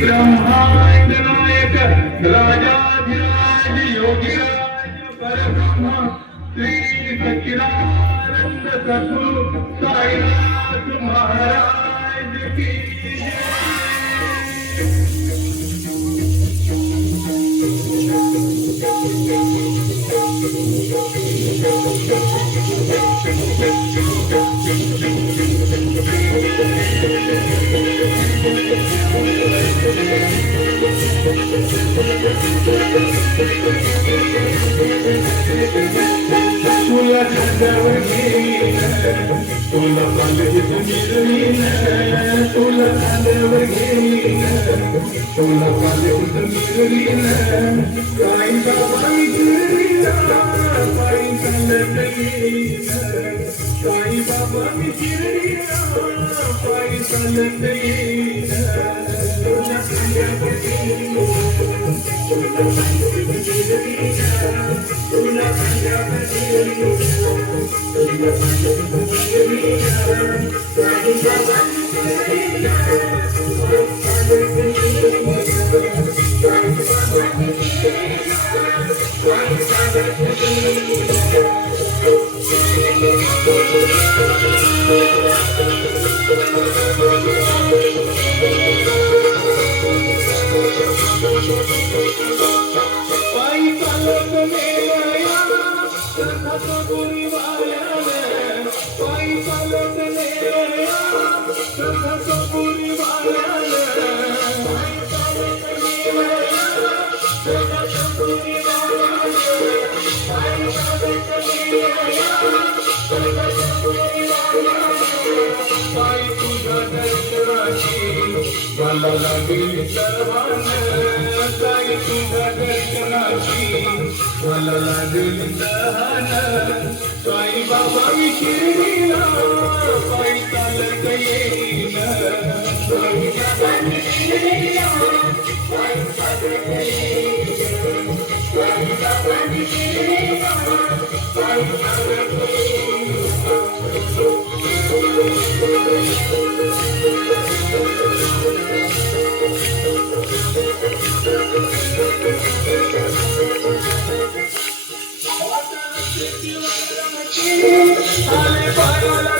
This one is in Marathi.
ब्रह्मांड नायक राजाधिराज योगीराज परब्रह्म श्री सच्चिदानंद सद्गुरु साईनाथ महाराज की तुला खांद्यावर घेईन तुला पालखीत मिरवीन तुला खांद्यावर घेईन तुला पालखीत मिरवीन साई बाबा मिरवीन साई चालत येईन साई बाबा मिरवीन साई चालत येईन तुला खांद्यावर घेईन तुला पालखीत मिरवीन तुला खांद्यावर घेईन तुला पालखीत मिरवीन साई बाबा मिरवीन पायी चालत नेया सद्गुरू वाल्याने पायी चालत नेया सद्गुरू वाल्याने पायी चालत नेया सद्गुरू वाल्याने पायी चालत नेया सद्गुरू वाल्याने पायी तुझ्या दर्शनाची मला लागली तहान साई तुझ्या दर्शनाची मला लागली तहान साई बाबा मी शिर्डीला पायी चालत येईन साई बाबा मी शिर्डीला पायी चालत येईन साई बाबा मी शिर्डीला पायी चालत येईन आले पायाला